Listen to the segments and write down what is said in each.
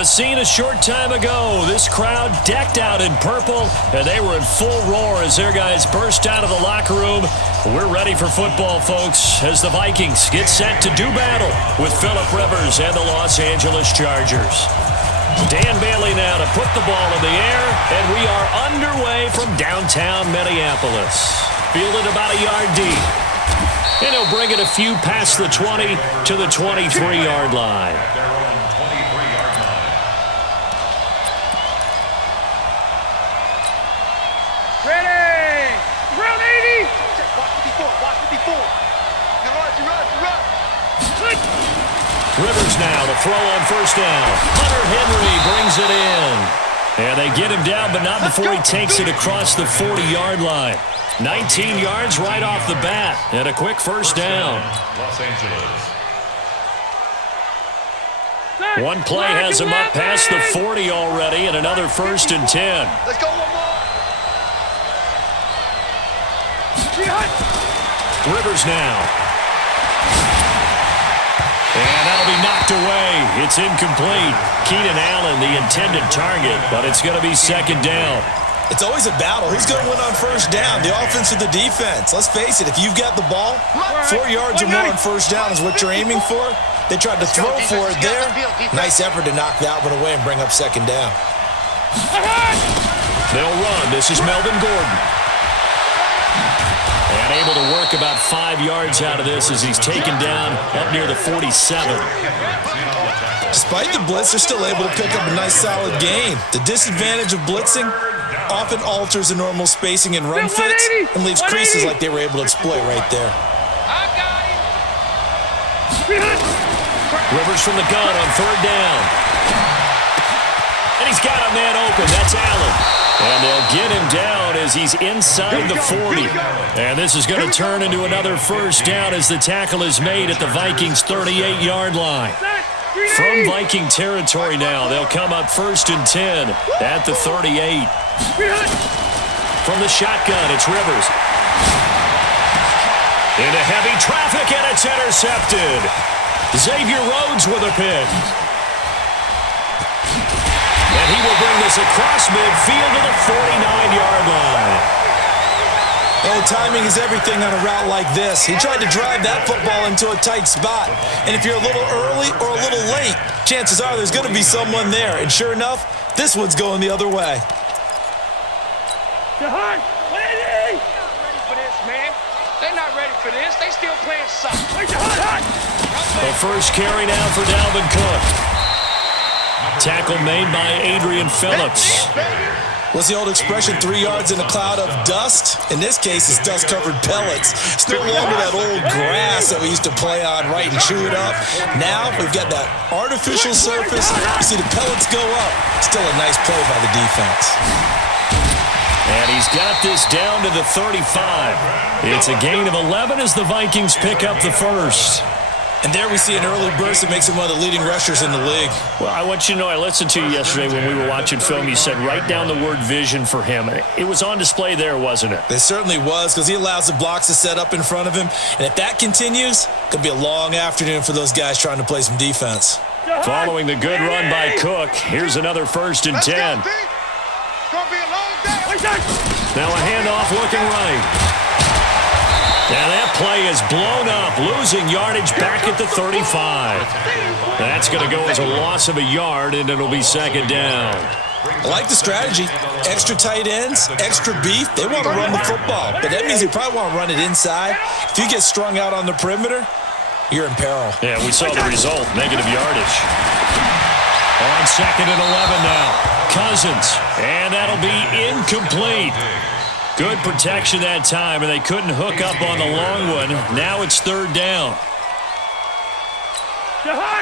Seen a short time ago, this crowd decked out in purple, and they were in full roar as their guys burst out of the locker room. We're ready for football, folks, as the Vikings get set to do battle with Phillip Rivers and the Los Angeles Chargers. Dan Bailey now to put the ball in the air, and we are underway from downtown Minneapolis. Fielded about a yard deep. And he'll bring it a few past the 20 to the 23-yard line. Rivers now to throw on first down. Hunter Henry brings it in. And they get him down, but not before he takes it across the 40-yard line. 19 yards right off the bat, and a quick first down. Los Angeles. One play has him up past the 40 already, and another 1st and 10. Let's go one more. Rivers now. And that'll be knocked away. It's incomplete. Keenan Allen, the intended target, but it's going to be 2nd down. It's always a battle. Who's going to win on first down, the offense or the defense? Let's face it, if you've got the ball, 4 yards or more on first down is what you're aiming for. They tried to throw for it there. Nice effort to knock that one away and bring up 2nd down. They'll run. This is Melvin Gordon. And able to work about 5 yards out of this as he's taken down up near the 47. Despite the blitz, they're still able to pick up a nice solid gain. The disadvantage of blitzing often alters the normal spacing and run fits and leaves creases like they were able to exploit right there. Rivers from the gun on 3rd down. And he's got a man open. That's Allen. And they'll get him down as he's inside the 40. And this is going to turn into another first down as the tackle is made at the Vikings' 38-yard line. From Viking territory now, they'll come up 1st and 10 at the 38. From the shotgun, it's Rivers. Into heavy traffic, and it's intercepted. Xavier Rhodes with a pick. And he will bring this across midfield to the 49-yard line. Oh, timing is everything on a route like this. He tried to drive that football into a tight spot. And if you're a little early or a little late, chances are there's going to be someone there. And sure enough, this one's going the other way. They're not ready for this, man. They're not ready for this. They still playing soccer. The first carry now for Dalvin Cook. Tackle made by Adrian Phillips. What's the old expression, 3 yards in a cloud of dust? In this case, it's dust-covered pellets. It's no longer that old grass that we used to play on, right, and chew it up. Now we've got that artificial surface. You see the pellets go up. Still a nice play by the defense. And he's got this down to the 35. It's a gain of 11 as the Vikings pick up the first. And there we see an early burst that makes him one of the leading rushers in the league. Well, I want you to know, I listened to you yesterday when we were watching film. You said write down the word vision for him. It was on display there, wasn't it? It certainly was, because he allows the blocks to set up in front of him. And if that continues, it could be a long afternoon for those guys trying to play some defense. Following the good run by Cook, here's another 1st and 10. Now a handoff looking right. Now that play is blown up, losing yardage back at the 35. That's going to go as a loss of a yard, and it'll be 2nd down. I like the strategy. Extra tight ends, extra beef. They want to run the football, but that means they probably want to run it inside. If you get strung out on the perimeter, you're in peril. Yeah, we saw the result, negative yardage. On 2nd and 11 now. Cousins, and that'll be incomplete. Good protection that time, and they couldn't hook up on the long one. Now it's 3rd down.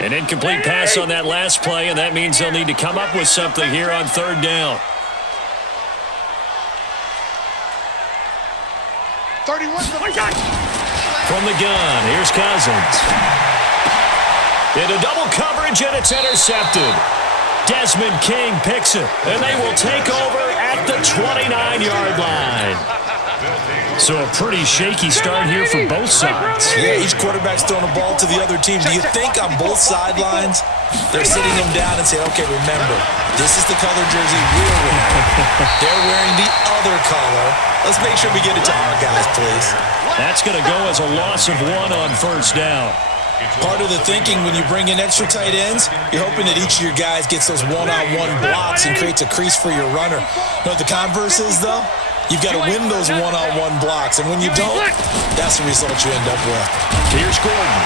An incomplete pass on that last play, and that means they'll need to come up with something here on 3rd down. 31. From the gun, here's Cousins. Into double coverage, and it's intercepted. Desmond King picks it, and they will take over at the 29-yard line. So a pretty shaky start here for both sides. Yeah, each quarterback's throwing a ball to the other team. Do you think on both sidelines they're sitting them down and saying, okay, remember, this is the color jersey we're wearing. They're wearing the other color. Let's make sure we get it to our guys, please. That's going to go as a loss of 1 on first down. Part of the thinking when you bring in extra tight ends, you're hoping that each of your guys gets those one-on-one blocks and creates a crease for your runner. You know what the converse is, though? You've got to win those one-on-one blocks, and when you don't, that's the result you end up with. Here's Gordon.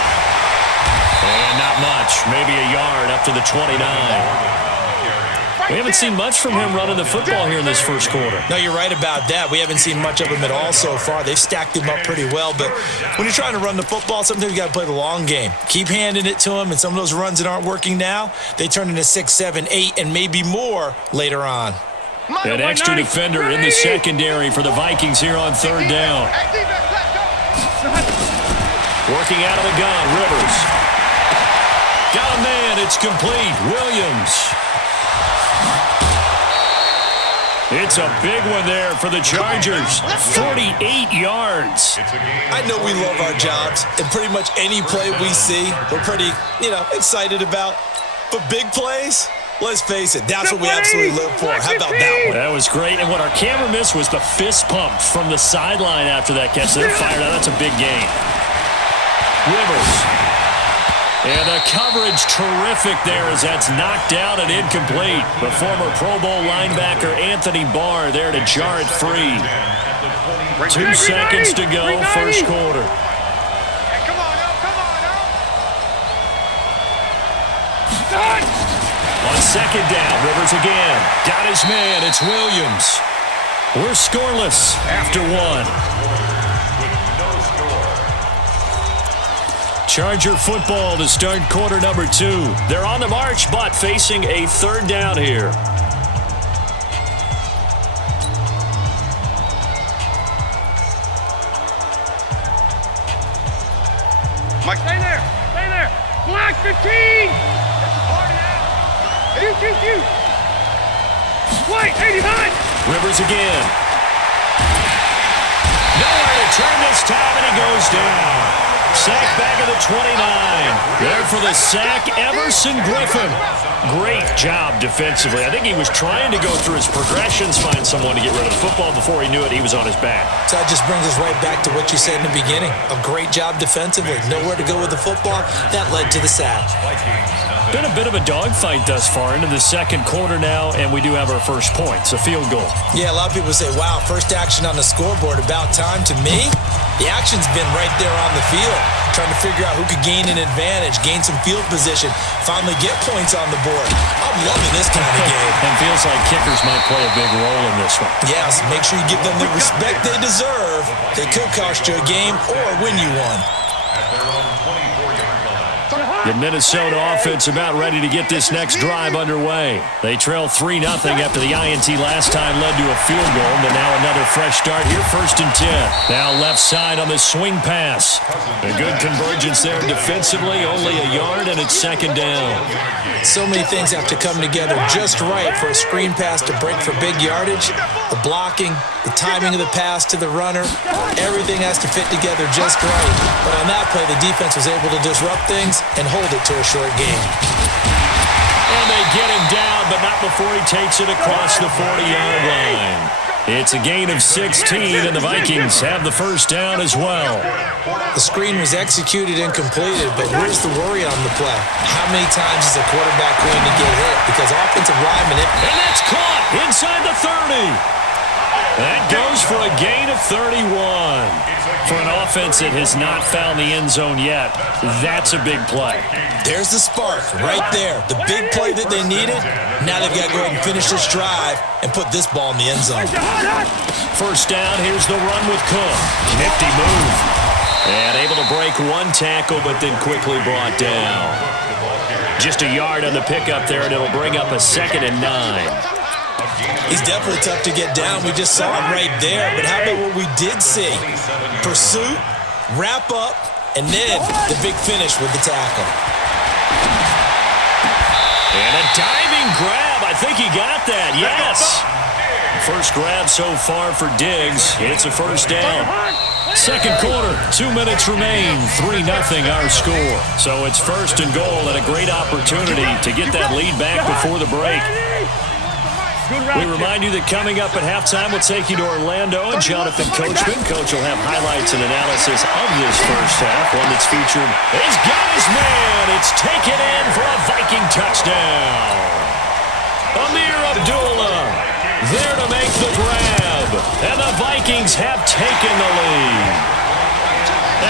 And not much, maybe a yard up to the 29. We haven't seen much from him running the football here in this first quarter. No, you're right about that. We haven't seen much of him at all so far. They've stacked him up pretty well, but when you're trying to run the football, sometimes you got to play the long game. Keep handing it to him, and some of those runs that aren't working now, they turn into 6, 7, 8, and maybe more later on. An extra defender in the secondary for the Vikings here on third down. Working out of the gun, Rivers. Got a man, it's complete. Williams. It's a big one there for the Chargers. 48 yards. I know we love our jobs, and pretty much any play we see, we're pretty, excited about. But big plays, let's face it, that's what we absolutely live for. How about that one? That was great, and what our camera missed was the fist pump from the sideline after that catch. They're fired out. That's a big gain. Rivers. And the coverage terrific there as that's knocked down and incomplete. The former Pro Bowl linebacker Anthony Barr there to jar it free. 2 seconds to go, first quarter. Come on, On second down, Rivers again. Got his man, it's Williams. We're scoreless after 1. Charger football to start quarter number 2. They're on the march, but facing a third down here. Mike, stay there. Stay there. Black 15. Hard out. You. White, 89. Rivers again. Nowhere to turn this time, and he goes down. Sack back at the 29. There for the sack, Everson Griffin. Great job defensively. I think he was trying to go through his progressions, find someone to get rid of the football. Before he knew it, he was on his back. So that just brings us right back to what you said in the beginning. A great job defensively. Nowhere to go with the football. That led to the sack. Been a bit of a dogfight thus far into the second quarter now, and we do have our first points, a field goal. Yeah, a lot of people say, wow, first action on the scoreboard, about time. To me, the action's been right there on the field, trying to figure out who could gain an advantage, gain some field position, finally get points on the board. I'm loving this kind of game. And feels like kickers might play a big role in this one. Yes, make sure you give them the respect they deserve. They could cost you a game or win you one. The Minnesota offense about ready to get this next drive underway. They trail 3-0 after the INT last time led to a field goal, but now another fresh start here, 1st and 10. Now left side on the swing pass. A good convergence there defensively, only a yard, and it's 2nd down. So many things have to come together just right for a screen pass to break for big yardage. The blocking, the timing of the pass to the runner, everything has to fit together just right. But on that play, the defense was able to disrupt things and hold it to a short game. And they get him down, but not before he takes it across the 40-yard line. It's a gain of 16, and the Vikings have the first down as well. The screen was executed and completed, but where's the worry on the play? How many times is a quarterback going to get hit? Because offensive linemen... And that's caught inside the 30. That goes for a gain of 31. For an offense that has not found the end zone yet, that's a big play. There's the spark right there. The big play that they needed. Now they've got to go ahead and finish this drive and put this ball in the end zone. First down, here's the run with Cook. Nifty move. And able to break one tackle, but then quickly brought down. Just a yard on the pickup there, and it'll bring up a 2nd and 9. He's definitely tough to get down. We just saw it right there. But how about what we did see? Pursuit, wrap up, and then the big finish with the tackle. And a diving grab. I think he got that. Yes. First grab so far for Diggs. It's a first down. Second quarter, 2 minutes remain. 3-0 our score. So it's first and goal and a great opportunity to get that lead back before the break. We remind you that coming up at halftime, we'll take you to Orlando and Jonathan Coachman. Coach will have highlights and analysis of this first half. One that's featured. He's got his man. It's taken in for a Viking touchdown. Amir Abdullah there to make the grab. And the Vikings have taken the lead.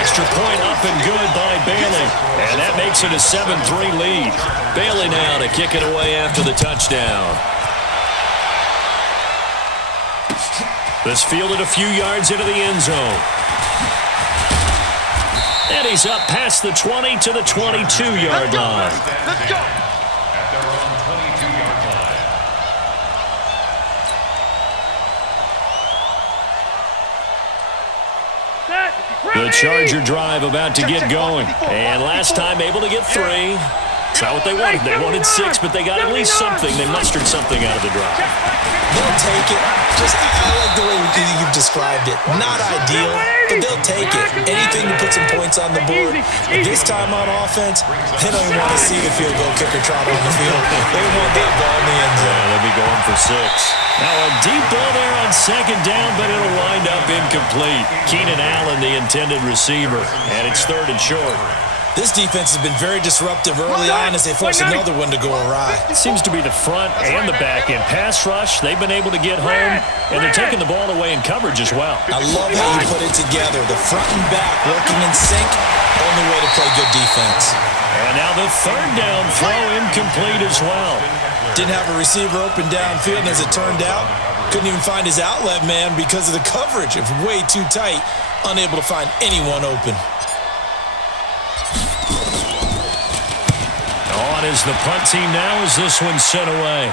Extra point up and good by Bailey. And that makes it a 7-3 lead. Bailey now to kick it away after the touchdown. This fielded a few yards into the end zone. And he's up past the 20 to the 22-yard line. Let's go. The Charger drive about to get going. And last time able to get 3. It's not what they wanted. They wanted 6, but they got at least something. They mustered something out of the drive. They'll take it. I like the way you've described it. Not ideal, but they'll take it. Anything to put some points on the board. But this time on offense, they don't even want to see the field goal kicker trot on the field. They want that ball in the end zone. Yeah, they'll be going for 6. Now a deep ball there on second down, but it'll wind up incomplete. Keenan Allen, the intended receiver, and it's 3rd and short. This defense has been very disruptive early on as they force another one to go awry. It seems to be the front and the back end. Pass rush, they've been able to get home, and they're taking the ball away in coverage as well. I love how you put it together. The front and back working in sync, only way to play good defense. And now the 3rd down throw incomplete as well. Didn't have a receiver open downfield, and as it turned out, couldn't even find his outlet man because of the coverage. It was way too tight, unable to find anyone open. On is the punt team now as this one's sent away.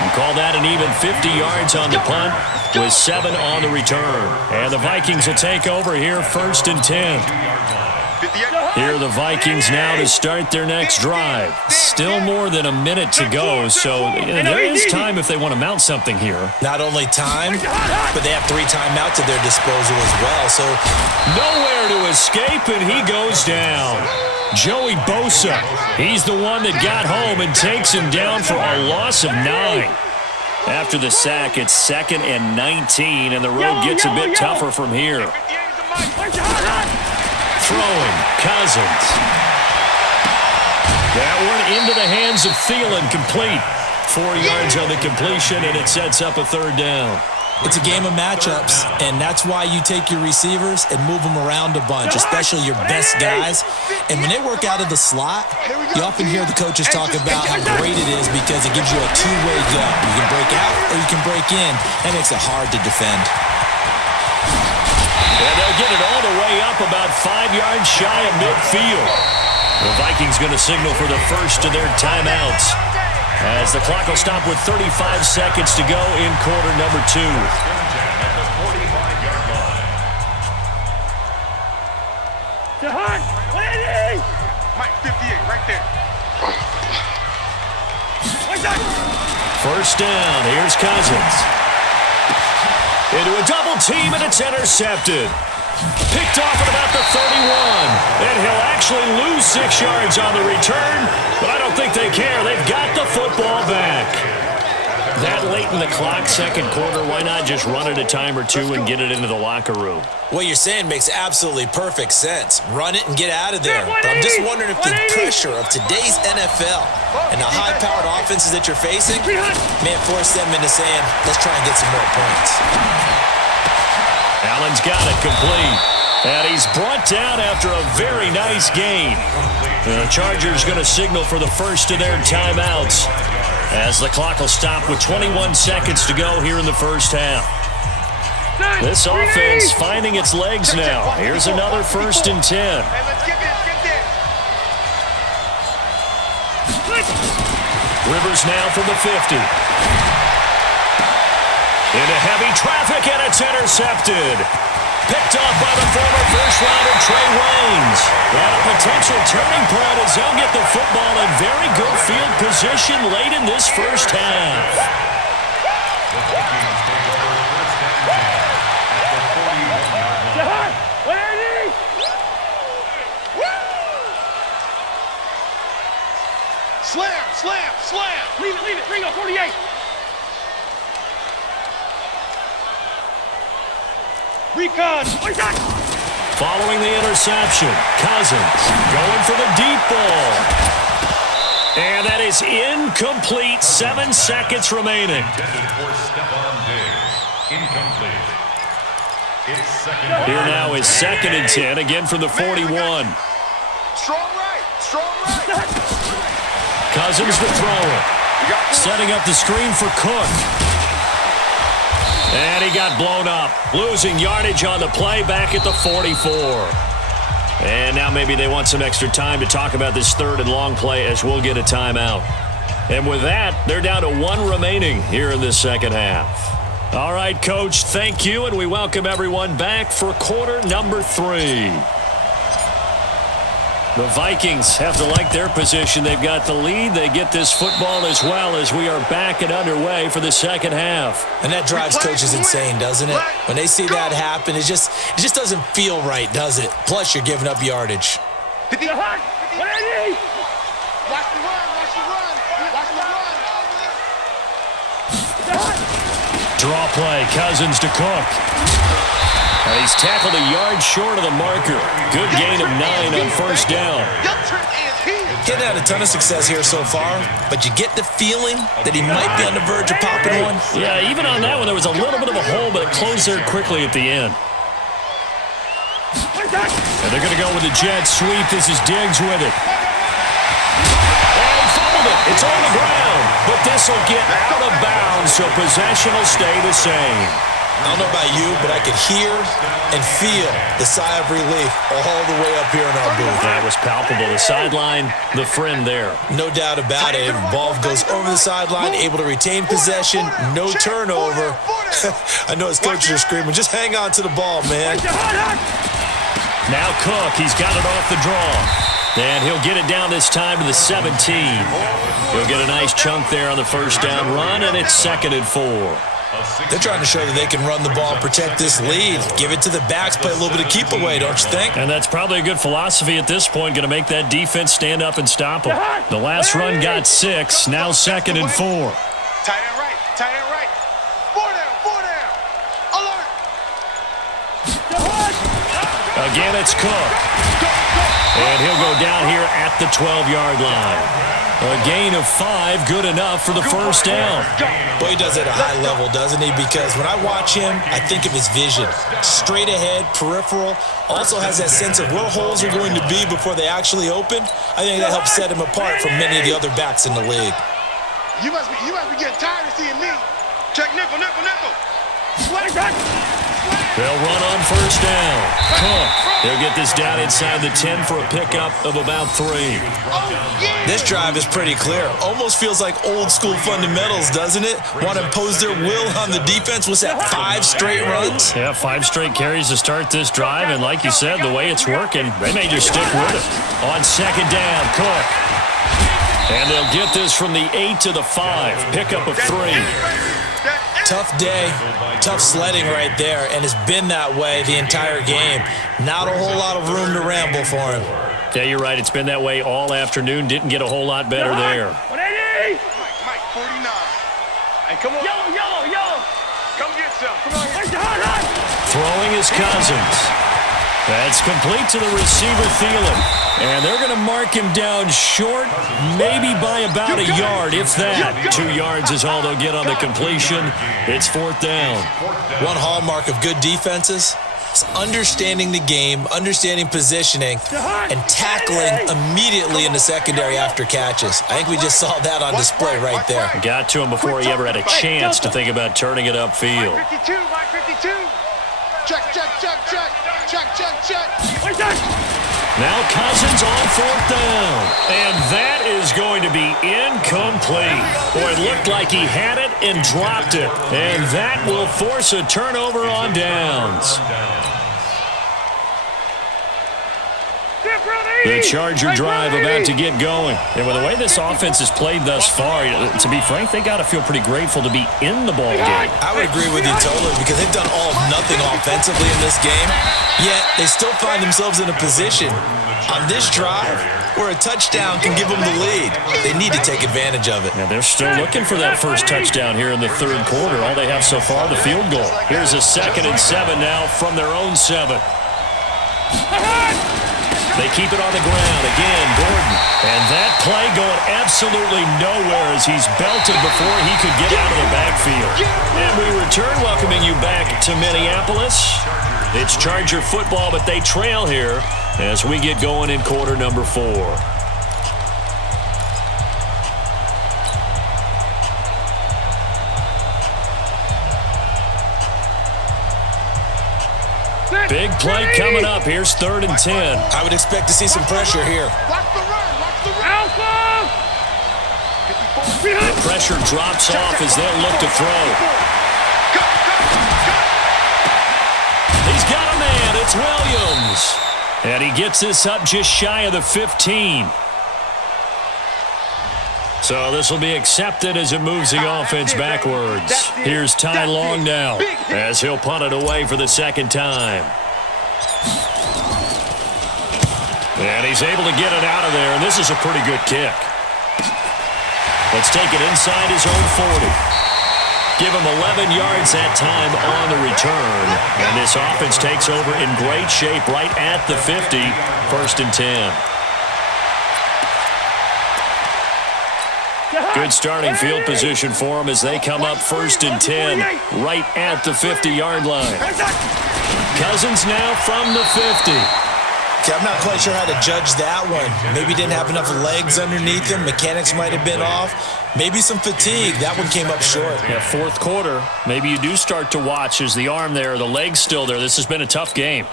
We'll call that an even 50 yards on the punt with 7 on the return. And the Vikings will take over here 1st and 10. Here are the Vikings now to start their next drive. Still more than a minute to go, so there is time if they want to mount something here. Not only time, but they have 3 timeouts at their disposal as well. So nowhere to escape, and he goes down. Joey Bosa, he's the one that got home and takes him down for a loss of 9. After the sack, it's 2nd and 19, and the road gets a bit tougher from here. Throwing, Cousins. That one into the hands of Thielen, complete. 4 yards on the completion, and it sets up a 3rd down. It's a game of matchups, and that's why you take your receivers and move them around a bunch, especially your best guys. And when they work out of the slot, you often hear the coaches talk about how great it is because it gives you a two-way go. You can break out or you can break in. That makes it hard to defend. And they'll get it all the way up about 5 yards shy of midfield. The Vikings going to signal for the first of their timeouts, as the clock will stop with 35 seconds to go in quarter number 2. Mike, 58, right there. First down, here's Cousins. Into a double team, and it's intercepted. Picked off at about the 31. And he'll actually lose 6 yards on the return, but I don't think they care. They've got the football back. That late in the clock, second quarter, why not just run it a time or two and get it into the locker room? What you're saying makes absolutely perfect sense. Run it and get out of there. But I'm just wondering if the pressure of today's NFL and the high-powered offenses that you're facing may force them into saying, let's try and get some more points. Allen's got it complete. And he's brought down after a very nice gain. The Chargers going to signal for the first of their timeouts, as the clock will stop with 21 seconds to go here in the first half. This offense finding its legs now. Here's another 1st and 10. Hey, let's get this, get this. Rivers now from the 50. Into heavy traffic, and it's intercepted. Picked off by the former first-rounder Trey Waynes. And a potential turning point as they'll get the football in very good field position late in this first half. The Vikings take over first down at the 41-yard line. Slam, slam, slam. Leave it. Ringo, 48. Recon. Following the interception, Cousins going for the deep ball. And that is incomplete. 7 seconds remaining. Intended for Stephon Diggs. Incomplete. It's second. Here now is 2nd and 10, again from the 41. Strong right. Cousins to throw it. Setting up the screen for Cook. And he got blown up. Losing yardage on the play back at the 44. And now maybe they want some extra time to talk about this 3rd and long play as we'll get a timeout. And with that, they're down to 1 remaining here in this second half. All right, Coach, thank you, and we welcome everyone back for quarter number 3. The Vikings have to like their position. They've got the lead. They get this football as well as we are back and underway for the second half. And that drives coaches insane, doesn't it? When they see that happen, it just doesn't feel right, does it? Plus, you're giving up yardage. Watch the run. Draw play. Cousins to Cook. And he's tackled a yard short of the marker. Good gain of 9 on first down. Getting had a ton of success here so far, but you get the feeling that he might be on the verge of popping one. Yeah, even on that one, there was a little bit of a hole, but it closed there quickly at the end. And they're going to go with the jet sweep. This is Diggs with it. And he fumbled it. It's on the ground. But this will get out of bounds, so possession will stay the same. I don't know about you, but I could hear and feel the sigh of relief all the way up here in our booth. That was palpable. The sideline, the friend there. No doubt about it. Ball goes over the sideline, able to retain possession, no turnover. I know his coaches are screaming, just hang on to the ball, man. Now Cook, he's got it off the draw. And he'll get it down this time to the 17. He'll get a nice chunk there on the first down run, and it's 2nd and 4. They're trying to show that they can run the ball, protect this lead, give it to the backs, play a little bit of keep away, don't you think? And that's probably a good philosophy at this point, going to make that defense stand up and stop them. The last run got 6, now 2nd and 4. Tight end right. 4 down. Alert. Again, it's Cook. And he'll go down here at the 12-yard line. A gain of 5, good enough for the first down. Boy, he does it at a high level, doesn't he? Because when I watch him, I think of his vision. Straight ahead, peripheral, also has that sense of where holes are going to be before they actually open. I think that helps set him apart from many of the other backs in the league. You must be getting tired of seeing me. Check nickel. They'll run on first down. Cook. They'll get this down inside the 10 for a pickup of about 3. This drive is pretty clear. Almost feels like old school fundamentals, doesn't it? Want to impose their will on the defense. What's that, 5 straight runs? Yeah, 5 straight carries to start this drive. And like you said, the way it's working, they may just stick with it. On second down, Cook. And they'll get this from the 8 to the 5. Pickup of 3. Tough day, tough sledding right there, and it's been that way the entire game. Not a whole lot of room to ramble for him. Yeah, you're right. It's been that way all afternoon. Didn't get a whole lot better there. Mike, 49. Hey, come on. Yellow. Come get some. Come on. Throwing is Cousins. That's complete to the receiver, Thielen. And they're going to mark him down short, maybe by about a yard, if that. 2 yards is all they'll get on the completion. It's 4th down. One hallmark of good defenses is understanding the game, understanding positioning, and tackling immediately in the secondary after catches. I think we just saw that on display right there. Got to him before he ever had a chance to think about turning it upfield. Mike 52. Check. Now Cousins on 4th down. And that is going to be incomplete. Boy, it looked like he had it and dropped it. And that will force a turnover on downs. The Charger drive about to get going. And with the way this offense has played thus far, to be frank, they got to feel pretty grateful to be in the ball game. I would agree with you totally because they've done all of nothing offensively in this game, yet they still find themselves in a position on this drive where a touchdown can give them the lead. They need to take advantage of it. And they're still looking for that first touchdown here in the third quarter. All they have so far, the field goal. Here's a 2nd and 7 now from their own 7. They keep it on the ground. Again, Gordon. And that play going absolutely nowhere as he's belted before he could get out of the backfield. And we return welcoming you back to Minneapolis. It's Charger football, but they trail here as we get going in quarter number 4. Big play coming up. Here's 3rd and 10. I would expect to see some pressure here. The pressure drops off as they'll look to throw. He's got a man. It's Williams. And he gets this up just shy of the 15. So this will be accepted as it moves the offense backwards. Here's Ty Long now as he'll punt it away for the 2nd time. And he's able to get it out of there, and this is a pretty good kick. Let's take it inside his own 40. Give him 11 yards that time on the return. And this offense takes over in great shape right at the 50, 1st and 10. Good starting field position for them as they come up 1st and 10 right at the 50-yard line. Cousins now from the 50. Okay, I'm not quite sure how to judge that one. Maybe didn't have enough legs underneath him. Mechanics might have been off. Maybe some fatigue. That one came up short. Yeah, 4th quarter. Maybe you do start to watch as the arm there, the leg's still there. This has been a tough game.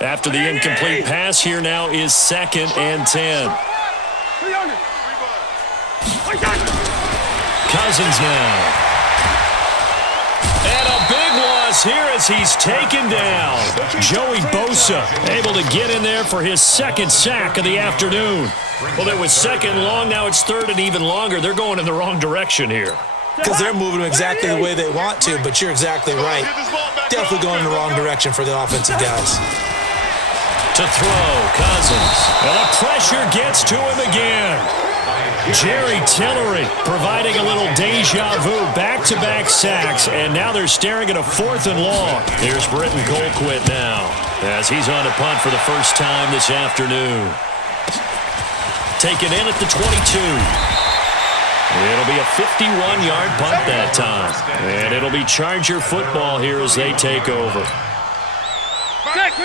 After the incomplete pass, here now is 2nd and 10. Cousins now. And a big loss here as he's taken down. Joey Bosa able to get in there for his 2nd sack of the afternoon. Well, it was 2nd long. Now it's 3rd and even longer. They're going in the wrong direction here. Because they're moving exactly the way they want to, but you're exactly right. Definitely going in the wrong direction for the offensive guys. To throw, Cousins. And the pressure gets to him again. Jerry Tillery providing a little deja vu, back-to-back sacks, and now they're staring at a 4th and long. Here's Britton Colquitt now as he's on a punt for the first time this afternoon. Taken in at the 22. It'll be a 51-yard punt that time, and it'll be Charger football here as they take over.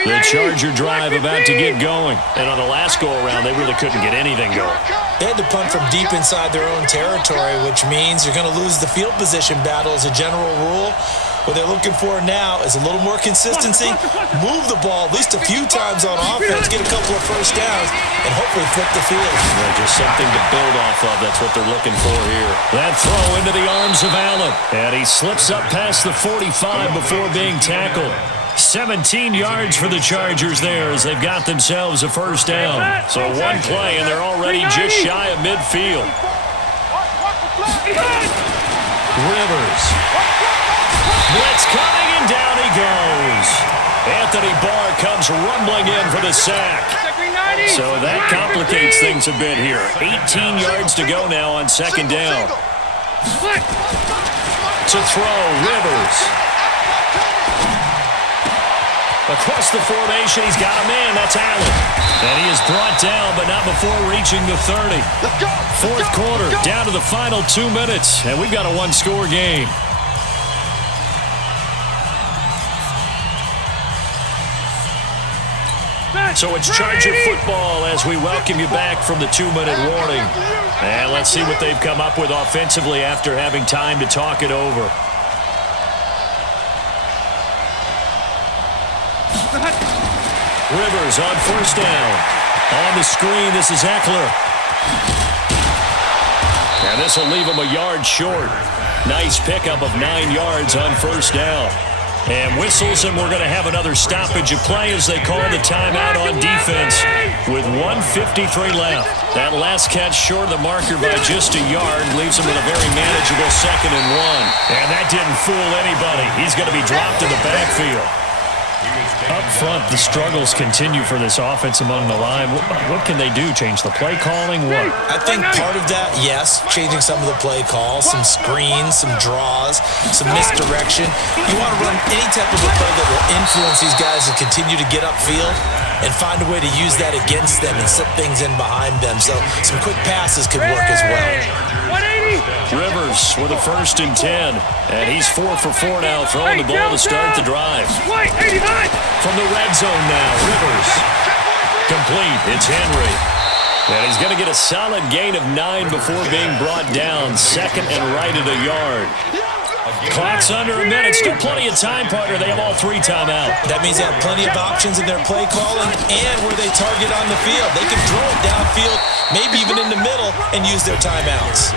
The Charger drive about to get going. And on the last go-around, they really couldn't get anything going. They had to punt from deep inside their own territory, which means you're going to lose the field position battle as a general rule. What they're looking for now is a little more consistency, move the ball at least a few times on offense, get a couple of first downs, and hopefully flip the field. Yeah, just something to build off of. That's what they're looking for here. That throw into the arms of Allen. And he slips up past the 45 before being tackled. 17 yards for the Chargers there as they've got themselves a first down. So one play, and they're already just shy of midfield. Rivers. Blitz coming, and down he goes. Anthony Barr comes rumbling in for the sack. So that complicates things a bit here. 18 yards to go now on 2nd down. To throw, Rivers. Across the formation, he's got a man. That's Allen. And he is brought down, but not before reaching the 30. 4th quarter, down to the final 2 minutes, and we've got a one-score game. So it's Charger football as we welcome you back from the 2-minute warning. And let's see what they've come up with offensively after having time to talk it over. Rivers on 1st down. On the screen, this is Eckler. And this will leave him a yard short. Nice pickup of 9 yards on 1st down. And whistles, and we're going to have another stoppage of play as they call the timeout on defense with 1:53 left. That last catch short of the marker by just a yard leaves him with a very manageable 2nd and 1. And that didn't fool anybody. He's going to be dropped in the backfield. Up front, the struggles continue for this offense among the line. What can they do? Change the play calling? What? I think part of that, yes, changing some of the play calls, some screens, some draws, some misdirection. You want to run any type of a play that will influence these guys to continue to get upfield and find a way to use that against them and slip things in behind them. So some quick passes could work as well. Rivers with a 1st and 10. And he's 4 for 4 now, throwing the ball to start the drive. From the red zone now, Rivers. Complete. It's Henry. And he's going to get a solid gain of 9 before being brought down. 2nd and right at a yard. Clock's under a minute. Still plenty of time, partner. They have all 3 timeouts. That means they have plenty of options in their play calling and where they target on the field. They can throw it downfield, maybe even in the middle, and use their timeouts.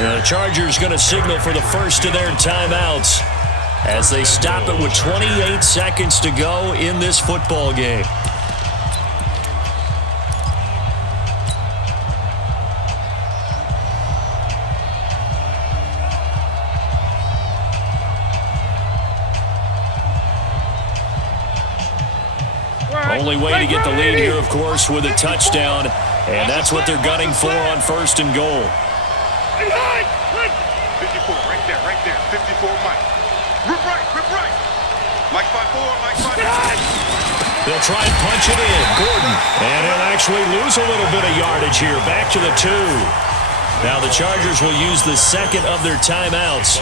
The Chargers going to signal for the first of their timeouts as they stop it with 28 seconds to go in this football game. Only way to get the lead here, of course, with a touchdown, and that's what they're gunning for on 1st and goal. 54, right there. 54, Mike. Rip right. Mike 5-4, Mike 5. They'll try and punch it in. Gordon. And he'll actually lose a little bit of yardage here. Back to the 2. Now the Chargers will use the 2nd of their timeouts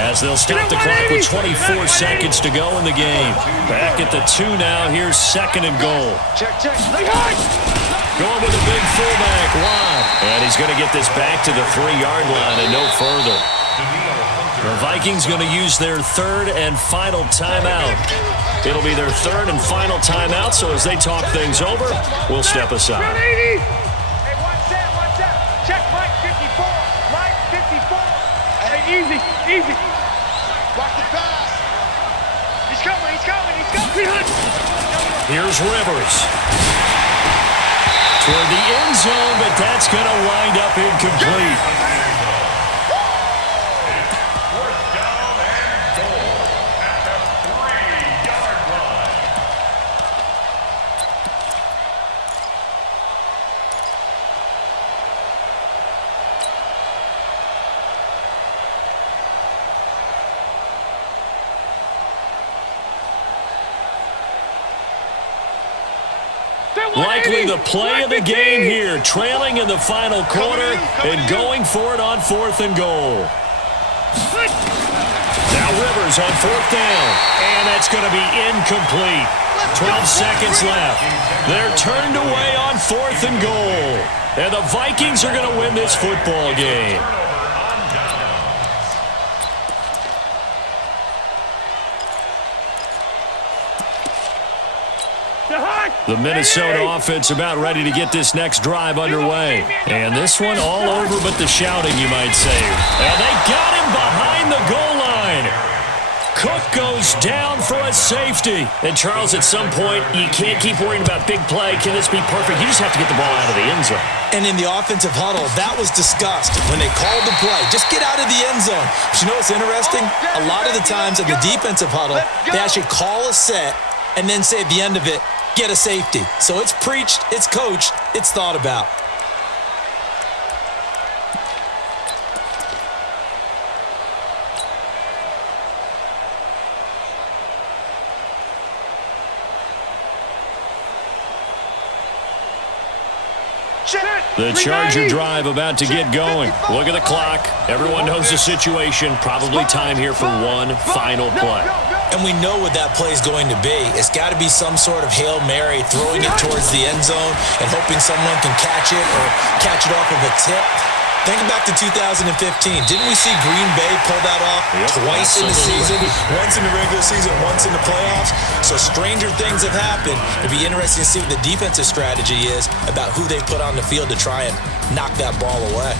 as they'll stop the clock with 24 seconds to go in the game. Back at the 2 now. Here's 2nd and goal. Check. Going with a big fullback, Watt. And he's going to get this back to the 3-yard line and no further. The Vikings going to use their 3rd and final timeout. It'll be their 3rd and final timeout, so as they talk things over, we'll step aside. Hey, one set. Check Mike 54. Mike 54. Hey, easy. Watch the pass. He's coming. Here's Rivers. Toward the end zone, but that's going to wind up incomplete. Likely the play of the game here, trailing in the final quarter and going for it on 4th and goal. Now Rivers on 4th down, and that's going to be incomplete. 12 seconds left. They're turned away on 4th and goal, and the Vikings are going to win this football game. The Minnesota offense about ready to get this next drive underway. And this one all over but the shouting, you might say. And they got him behind the goal line. Cook goes down for a safety. And, Charles, at some point, you can't keep worrying about big play. Can this be perfect? You just have to get the ball out of the end zone. And in the offensive huddle, that was discussed when they called the play. Just get out of the end zone. But you know what's interesting? A lot of the times in the defensive huddle, they actually call a set and then say at the end of it, get a safety. So it's preached, it's coached, it's thought about. The Charger drive about to get going. Look at the clock. Everyone knows the situation. Probably time here for one final play. And we know what that play is going to be. It's got to be some sort of Hail Mary, throwing it towards the end zone and hoping someone can catch it or catch it off of a tip. Think back to 2015. Didn't we see Green Bay pull that off twice in the season? Once in the regular season, once in the playoffs. So stranger things have happened. It'd be interesting to see what the defensive strategy is about who they put on the field to try and knock that ball away.